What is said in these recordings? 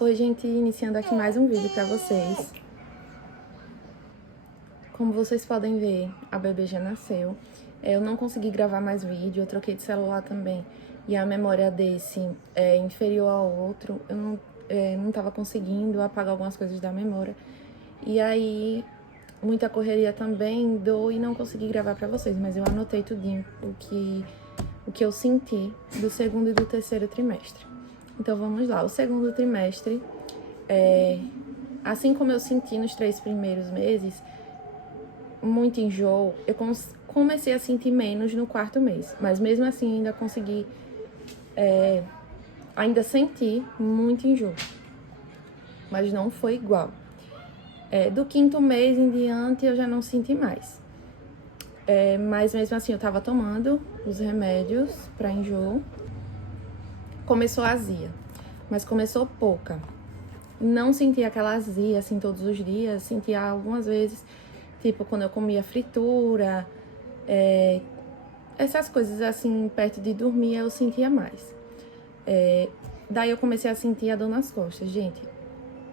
Oi, gente, iniciando aqui mais um vídeo pra vocês. Como vocês podem ver, a bebê já nasceu. Eu não consegui gravar mais vídeo, eu troquei de celular também. E a memória desse é inferior ao outro. Eu não tava conseguindo apagar algumas coisas da memória. E aí, muita correria também, e não consegui gravar pra vocês. Mas eu anotei tudinho o que eu senti do segundo e do terceiro trimestre. Então vamos lá, o segundo trimestre, assim como eu senti nos 3 primeiros meses, muito enjoo, eu comecei a sentir menos no 4º mês, mas mesmo assim ainda consegui, ainda senti muito enjoo, mas não foi igual. Do 5º mês em diante eu já não senti mais, mas mesmo assim eu tava tomando os remédios pra enjoo. Começou a azia, mas começou pouca. Não sentia aquela azia, assim, todos os dias. Sentia algumas vezes, tipo, quando eu comia fritura, essas coisas, assim, perto de dormir, eu sentia mais. Daí eu comecei a sentir a dor nas costas. Gente,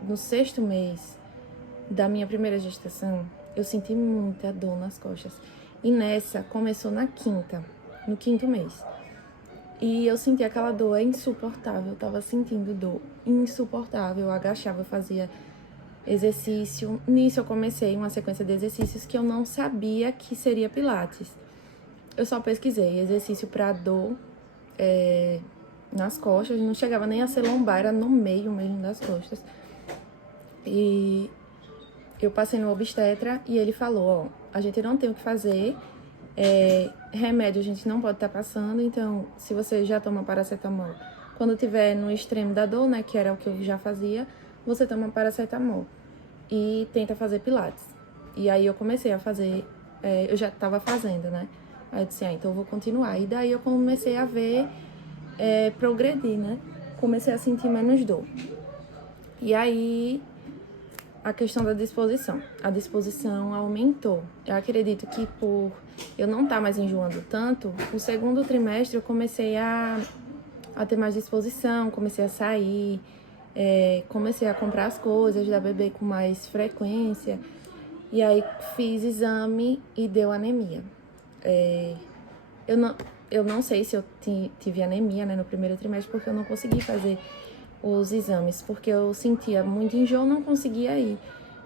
no 6º mês da minha primeira gestação, eu senti muita dor nas costas. E nessa, começou no 5º mês. E eu senti aquela dor insuportável, eu tava sentindo dor insuportável. Eu agachava, eu fazia exercício. Nisso eu comecei uma sequência de exercícios que eu não sabia que seria pilates. Eu só pesquisei exercício pra dor nas costas, não chegava nem a ser lombar, era no meio mesmo das costas. E eu passei no obstetra e ele falou, a gente não tem o que fazer, remédio a gente não pode estar passando, então se você já toma paracetamol, quando tiver no extremo da dor, né, que era o que eu já fazia, você toma paracetamol e tenta fazer pilates. E aí eu comecei a fazer, eu já tava fazendo, né, aí eu disse, então eu vou continuar. E daí eu comecei a ver progredir, né, comecei a sentir menos dor. E aí a questão da disposição. A disposição aumentou. Eu acredito que por eu não estar mais enjoando tanto, o segundo trimestre eu comecei a ter mais disposição, comecei a sair, comecei a comprar as coisas da bebê com mais frequência. E aí fiz exame e deu anemia. Eu não sei se eu tive anemia, né, no primeiro trimestre, porque eu não consegui fazer os exames, porque eu sentia muito enjoo, não conseguia ir.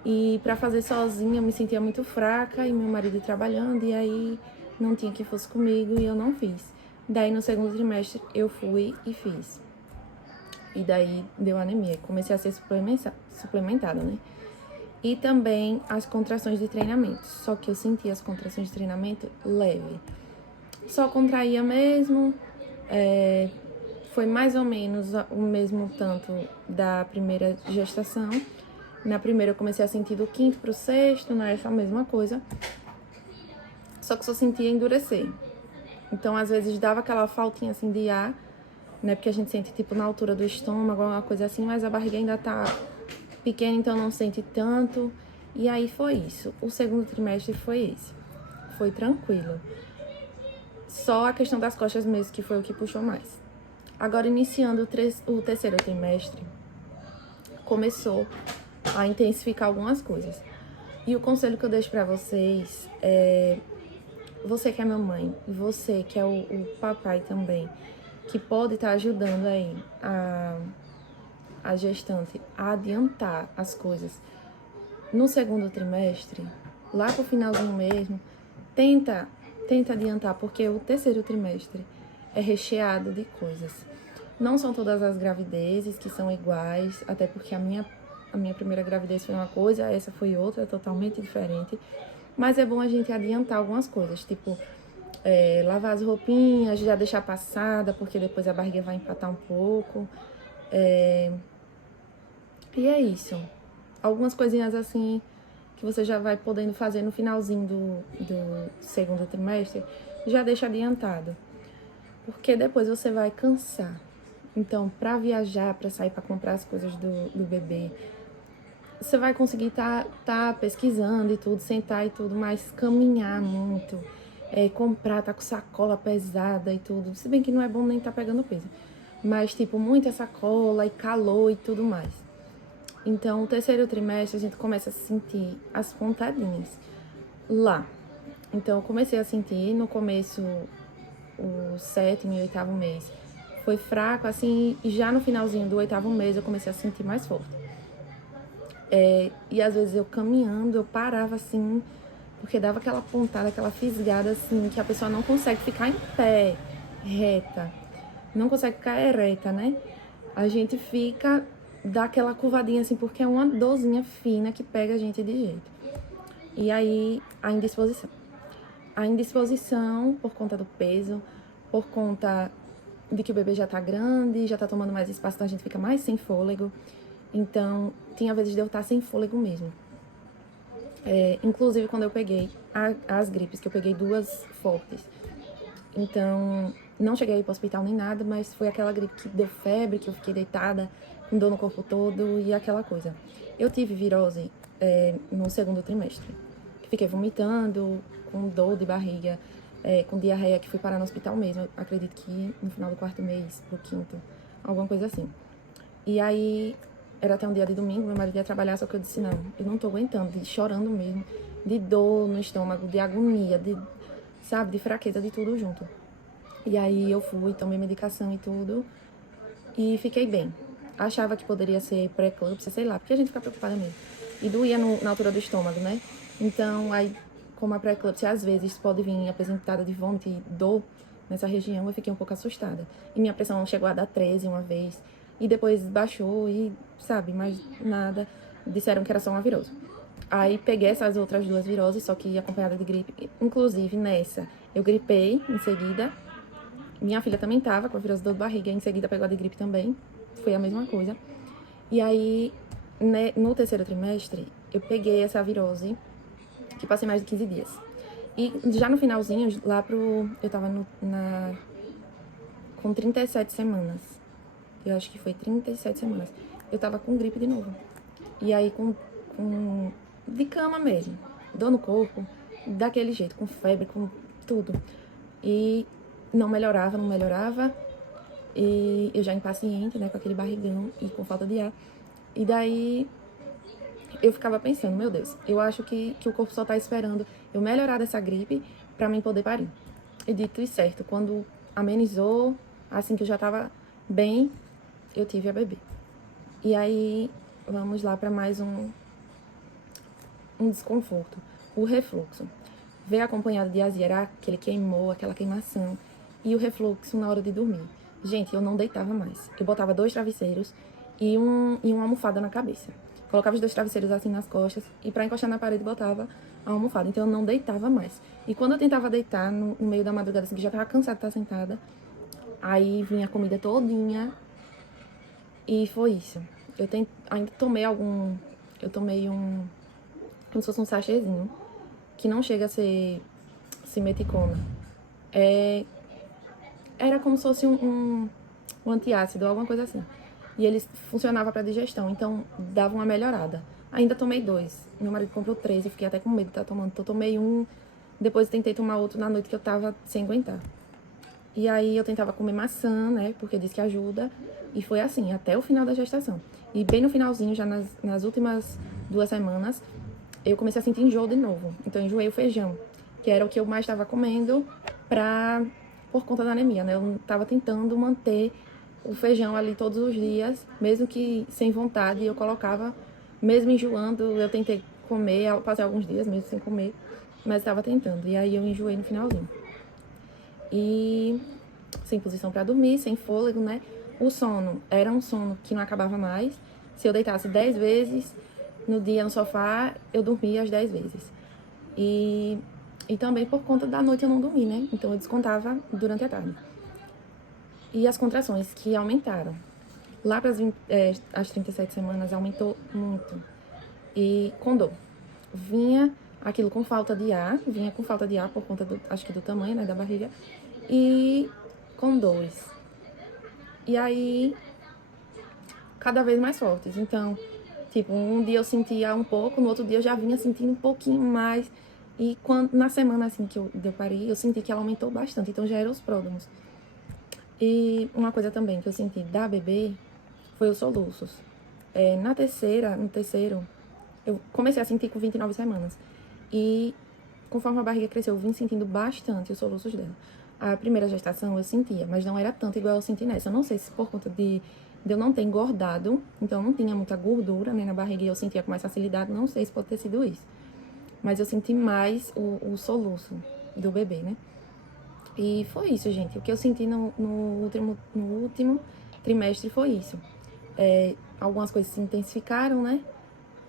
E pra fazer sozinha eu me sentia muito fraca e meu marido trabalhando, e aí não tinha quem fosse comigo e eu não fiz. Daí no segundo trimestre eu fui e fiz. E daí deu anemia, comecei a ser suplementada, né? E também as contrações de treinamento, só que eu sentia as contrações de treinamento leve. Só contraía mesmo, foi mais ou menos o mesmo tanto da primeira gestação. Na primeira eu comecei a sentir do 5º pro 6º, não é a mesma coisa. Só que só sentia endurecer. Então, às vezes, dava aquela faltinha assim de ar, né? Porque a gente sente tipo na altura do estômago, alguma coisa assim, mas a barriga ainda tá pequena, então não sente tanto. E aí foi isso. O segundo trimestre foi esse. Foi tranquilo. Só a questão das costas mesmo que foi o que puxou mais. Agora, iniciando o terceiro trimestre, começou a intensificar algumas coisas. E o conselho que eu deixo pra vocês é... Você que é mamãe, você que é o papai também, que pode estar ajudando aí a gestante a adiantar as coisas. No segundo trimestre, lá pro finalzinho mesmo, tenta adiantar, porque o terceiro trimestre é recheado de coisas. Não são todas as gravidezes que são iguais, até porque a minha primeira gravidez foi uma coisa, essa foi outra, totalmente diferente. Mas é bom a gente adiantar algumas coisas, tipo, lavar as roupinhas, já deixar passada, porque depois a barriga vai empatar um pouco. E é isso. Algumas coisinhas assim que você já vai podendo fazer no finalzinho do segundo trimestre, já deixa adiantado. Porque depois você vai cansar. Então, pra viajar, pra sair pra comprar as coisas do bebê, você vai conseguir tá pesquisando e tudo, sentar e tudo, mas caminhar muito, comprar, tá com sacola pesada e tudo. Se bem que não é bom nem tá pegando peso. Mas, tipo, muita sacola e calor e tudo mais. Então, o terceiro trimestre, a gente começa a sentir as pontadinhas lá. Então, eu comecei a sentir, no começo, o sétimo e oitavo mês foi fraco, assim, e já no finalzinho do oitavo mês eu comecei a sentir mais forte. E às vezes eu caminhando, eu parava assim, porque dava aquela pontada, aquela fisgada, assim, que a pessoa não consegue ficar em pé, reta. Não consegue ficar ereta, né? A gente fica, dá aquela curvadinha assim, porque é uma dorzinha fina que pega a gente de jeito. E aí, a indisposição. A indisposição por conta do peso, por conta de que o bebê já tá grande, já tá tomando mais espaço, então a gente fica mais sem fôlego. Então, tinha vezes de eu estar sem fôlego mesmo. Inclusive, quando eu peguei as gripes, que eu peguei 2 fortes. Então, não cheguei a ir pro hospital nem nada, mas foi aquela gripe que deu febre, que eu fiquei deitada, com dor no corpo todo e aquela coisa. Eu tive virose no segundo trimestre, que fiquei vomitando, com dor de barriga, com diarreia, que fui parar no hospital mesmo. Eu acredito que no final do 4º mês, pro 5º, alguma coisa assim. E aí, era até um dia de domingo, meu marido ia trabalhar, só que eu disse, não, eu não tô aguentando, chorando mesmo, de dor no estômago, de agonia, sabe, de fraqueza, de tudo junto. E aí eu fui, tomei medicação e tudo, e fiquei bem. Achava que poderia ser pré-eclâmpsia, sei lá, porque a gente fica preocupada mesmo. E doía na altura do estômago, né? Então, aí, como a pré-eclâmpsia às vezes pode vir apresentada de vômito e dor nessa região, eu fiquei um pouco assustada. E minha pressão chegou a dar 13 uma vez, e depois baixou e, sabe, mais nada. Disseram que era só uma virose. Aí peguei essas outras 2 viroses, só que acompanhada de gripe. Inclusive, nessa, eu gripei em seguida. Minha filha também tava com a virose de dor de barriga, em seguida pegou a de gripe também. Foi a mesma coisa. E aí, né, no terceiro trimestre, eu peguei essa virose, que passei mais de 15 dias. E já no finalzinho, lá pro... Eu tava com 37 semanas. Eu acho que foi 37 semanas. Eu tava com gripe de novo. E aí, de cama mesmo. Dor no corpo, daquele jeito, com febre, com tudo. E não melhorava, não melhorava. E eu já impaciente, né, com aquele barrigão e com falta de ar. E daí eu ficava pensando, meu Deus, eu acho que o corpo só tá esperando eu melhorar dessa gripe pra mim poder parir. E dito e certo, quando amenizou, assim que eu já tava bem, eu tive a bebê. E aí, vamos lá pra mais um desconforto. O refluxo. Veio acompanhado de azia, era aquele queimou, aquela queimação. E o refluxo na hora de dormir. Gente, eu não deitava mais. Eu botava 2 travesseiros e uma almofada na cabeça. Colocava os 2 travesseiros assim nas costas e pra encostar na parede botava a almofada. Então eu não deitava mais. E quando eu tentava deitar no meio da madrugada, assim, que já tava cansada de estar sentada, aí vinha a comida todinha e foi isso. Ainda tomei eu tomei como se fosse um sachêzinho, que não chega a ser simeticona. Era como se fosse um antiácido, alguma coisa assim. E ele funcionava para digestão, então dava uma melhorada. Ainda tomei 2. Meu marido comprou 3, eu fiquei até com medo de estar tomando. Então eu tomei um, depois tentei tomar outro na noite que eu tava sem aguentar. E aí eu tentava comer maçã, né, porque diz que ajuda. E foi assim, até o final da gestação. E bem no finalzinho, já nas últimas 2 semanas, eu comecei a sentir enjoo de novo. Então eu enjoei o feijão, que era o que eu mais estava comendo por conta da anemia, né? Eu tava tentando manter o feijão ali todos os dias, mesmo que sem vontade, eu colocava, mesmo enjoando, eu tentei comer, passei alguns dias mesmo sem comer, mas estava tentando. E aí eu enjoei no finalzinho. E sem posição para dormir, sem fôlego, né? O sono era um sono que não acabava mais. Se eu deitasse 10 vezes no dia no sofá, eu dormia as 10 vezes. E também por conta da noite eu não dormi, né? Então eu descontava durante a tarde. E as contrações que aumentaram. Lá para as 37 semanas aumentou muito. E com dor. Vinha aquilo com falta de ar, por conta acho que do tamanho, né, da barriga. E com dores. E aí, cada vez mais fortes. Então, tipo, um dia eu sentia um pouco, no outro dia eu já vinha sentindo um pouquinho mais. E na semana, assim, que eu parei, eu senti que ela aumentou bastante. Então, já eram os pródromos. E uma coisa também que eu senti da bebê foi os soluços. No terceiro, eu comecei a sentir com 29 semanas. E conforme a barriga cresceu, eu vim sentindo bastante os soluços dela. A primeira gestação eu sentia, mas não era tanto igual eu senti nessa. Eu não sei se por conta de eu não ter engordado, então não tinha muita gordura, né, na barriga e eu sentia com mais facilidade. Não sei se pode ter sido isso. Mas eu senti mais o soluço do bebê, né? E foi isso, gente. O que eu senti no último trimestre foi isso. Algumas coisas se intensificaram, né?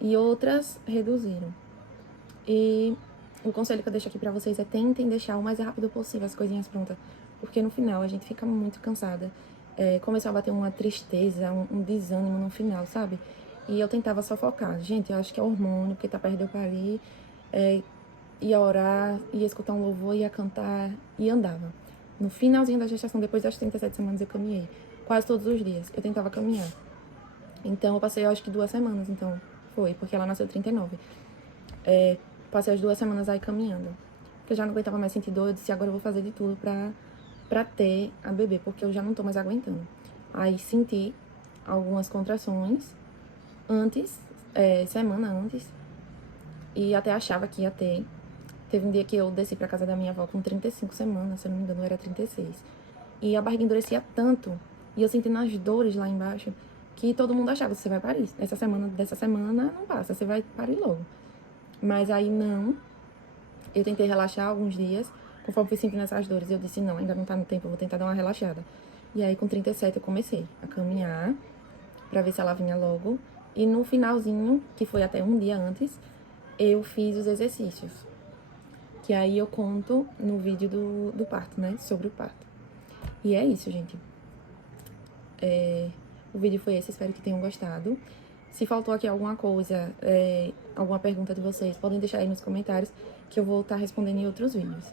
E outras reduziram. E o conselho que eu deixo aqui pra vocês é tentem deixar o mais rápido possível as coisinhas prontas. Porque no final a gente fica muito cansada. Começou a bater uma tristeza, um desânimo no final, sabe? E eu tentava sufocar. Gente, eu acho que é hormônio, porque tá perto de eu parir. Ia orar, ia escutar um louvor, ia cantar e andava. No finalzinho da gestação, depois das 37 semanas, eu caminhei. Quase todos os dias. Eu tentava caminhar. Então, eu passei, eu acho que 2 semanas, então. Foi, porque ela nasceu 39. Passei as 2 semanas aí caminhando. Porque eu já não aguentava mais sentir dor. Eu disse, agora eu vou fazer de tudo pra ter a bebê, porque eu já não tô mais aguentando. Aí, senti algumas contrações antes, semana antes. E até achava que ia ter. Teve um dia que eu desci pra casa da minha avó com 35 semanas, se eu não me engano, era 36. E a barriga endurecia tanto, e eu sentindo as dores lá embaixo, que todo mundo achava, você vai parir. Dessa semana não passa, você vai parir logo. Mas aí não. Eu tentei relaxar alguns dias, conforme fui sentindo essas dores, eu disse, não, ainda não tá no tempo, eu vou tentar dar uma relaxada. E aí com 37 eu comecei a caminhar, pra ver se ela vinha logo. E no finalzinho, que foi até um dia antes, eu fiz os exercícios. Que aí eu conto no vídeo do parto, né? Sobre o parto. E é isso, gente. O vídeo foi esse, espero que tenham gostado. Se faltou aqui alguma coisa, alguma pergunta de vocês, podem deixar aí nos comentários que eu vou estar respondendo em outros vídeos.